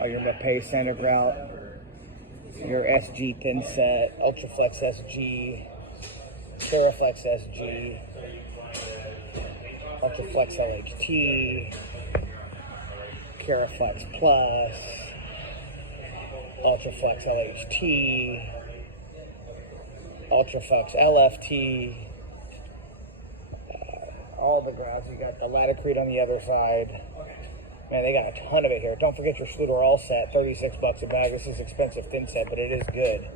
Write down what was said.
All your Mapei Center Grout, your SG thin set, Ultraflex SG, Duraflex SG, Ultraflex LHT, Caraflex Plus, Ultraflex LHT, Ultraflex LFT, all the grouts. You got the Latticrete on the other side. Man, they got a ton of it here. Don't forget your Sludor All set, $36 a bag. This is expensive thin set, but it is good.